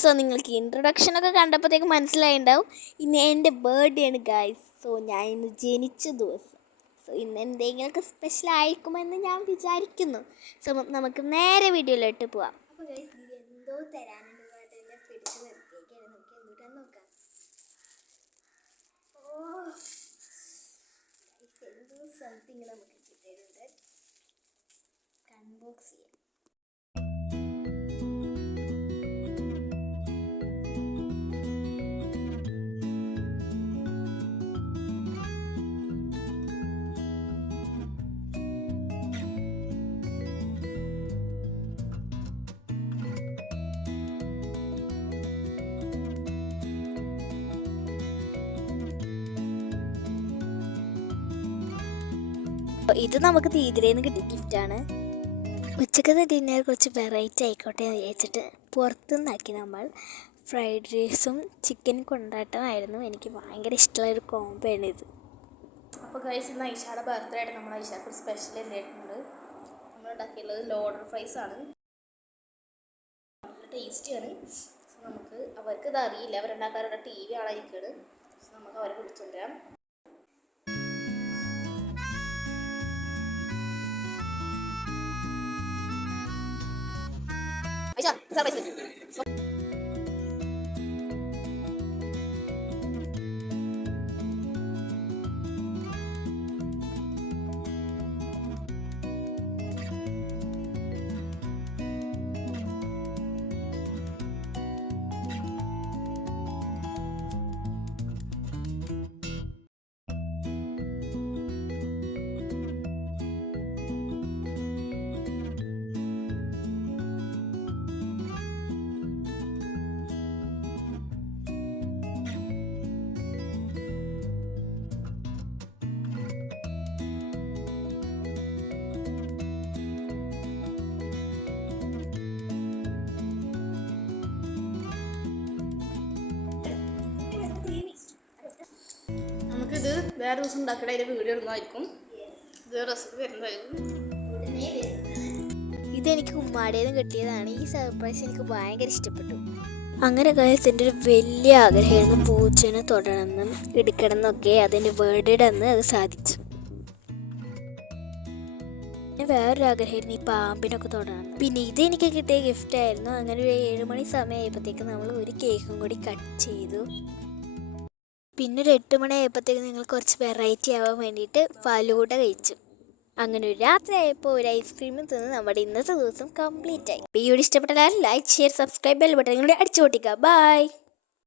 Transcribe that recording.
So നിങ്ങൾക്ക് ഇൻട്രൊഡക്ഷനൊക്കെ കണ്ടപ്പോഴത്തേക്ക് മനസ്സിലായിട്ടുണ്ടാവും ഇന്ന് എൻ്റെ ബർത്ത്ഡേ ആണ് ഗൈസ്. സോ ഞാൻ ഇന്ന് ജനിച്ച ദിവസം. സോ ഇന്ന് എന്തെങ്കിലുമൊക്കെ സ്പെഷ്യൽ ആയിരിക്കുമെന്ന് ഞാൻ വിചാരിക്കുന്നു. സോ നമുക്ക് നേരെ വീഡിയോയിലോട്ട് പോവാം. അപ്പോൾ ഗൈസ് ഇത് എന്തോ തരാനുണ്ട് എന്നെ പിടിച്ച് നിർത്തിയേക്കാണ്. നമുക്ക് എന്തുട്ടാന്ന് നോക്കാം. ഓ എന്തോ സംതിങ് നമുക്ക് കിട്ടിയിട്ടുണ്ട്. അൺബോക്സ് ചെയ്യാം. ഇത് നമുക്ക് തീതിരേന്ന് കിട്ടിയ ഗിഫ്റ്റാണ്. ഉച്ചക്കത്തെ ഡിന്നർ കുറച്ച് വെറൈറ്റി ആയിക്കോട്ടെ എന്ന് വിചാരിച്ചിട്ട് പുറത്തുനിന്നാക്കി നമ്മൾ ഫ്രൈഡ് റൈസും ചിക്കൻ കൊണ്ടാട്ടമായിരുന്നു. എനിക്ക് ഭയങ്കര ഇഷ്ടമുള്ളൊരു കോംബോ ആണ് ഇത്. അപ്പോൾ ഗൈസ് ഇന്ന് ഐഷയുടെ ബർത്ത്ഡേ ആയിട്ട് നമ്മൾ ഐഷക്ക് ഒരു സ്പെഷ്യൽ ഉണ്ടായിട്ടുണ്ട്. നമ്മൾ ഉണ്ടാക്കിയുള്ളത് ലോഡർ ഫ്രൈസ് ആണ്. നല്ല ടേസ്റ്റിയാണ്. സോ നമുക്ക് അവർക്ക് ഇത് അറിയില്ല, അവരുണ്ടാക്കാറുടെ TV ആളായിരിക്കുകയാണ്. സോ നമുക്ക് അവരെ വിളിച്ചുകൊണ്ടുവരാം. നമുക്കിത് വേറെ ദിവസം ഉണ്ടാക്കിയിട്ട് അതിൻ്റെ വീഡിയോ ഇടുന്നതായിരിക്കും. ഇത് റെസിപ്പി വരുന്നതായിരിക്കും. ഇതെനിക്ക് ഉമ്മാടേന്ന് കിട്ടിയതാണ്. ഈ സർപ്രൈസ് എനിക്ക് ഭയങ്കര ഇഷ്ടപ്പെട്ടു. അങ്ങനെ ഗൈസ് എൻ്റെ ഒരു വലിയ ആഗ്രഹമായിരുന്നു പൂച്ചനെ തൊടണമെന്നും എടുക്കണം എന്നൊക്കെ. അതിൻ്റെ ബർത്ത്ഡേ അന്ന് അത് സാധിച്ചു. വേറൊരു ആഗ്രഹമായിരുന്നു ഈ പാമ്പിനൊക്കെ തൊടണം. പിന്നെ ഇതെനിക്ക് കിട്ടിയ ഗിഫ്റ്റായിരുന്നു. അങ്ങനെ ഒരു 7 മണി സമയമായപ്പോഴത്തേക്ക് നമ്മൾ ഒരു കേക്കും കൂടി കട്ട് ചെയ്തു. പിന്നെ ഒരു 8 മണിയായപ്പോഴത്തേക്ക് നിങ്ങൾ കുറച്ച് വെറൈറ്റി ആവാൻ വേണ്ടിയിട്ട് ഫലൂഡ കഴിച്ചു. അങ്ങനെ ഒരു രാത്രി ആയപ്പോൾ ഒരു ഐസ്ക്രീമും തിന്ന് നമ്മുടെ ഇന്നത്തെ ദിവസം കംപ്ലീറ്റ് ആയി. വീഡിയോ ഇഷ്ടപ്പെട്ടാൽ like, share, subscribe, bell button നിങ്ങളുടെ അടിച്ചു പൊട്ടിക്കുക. ബൈ.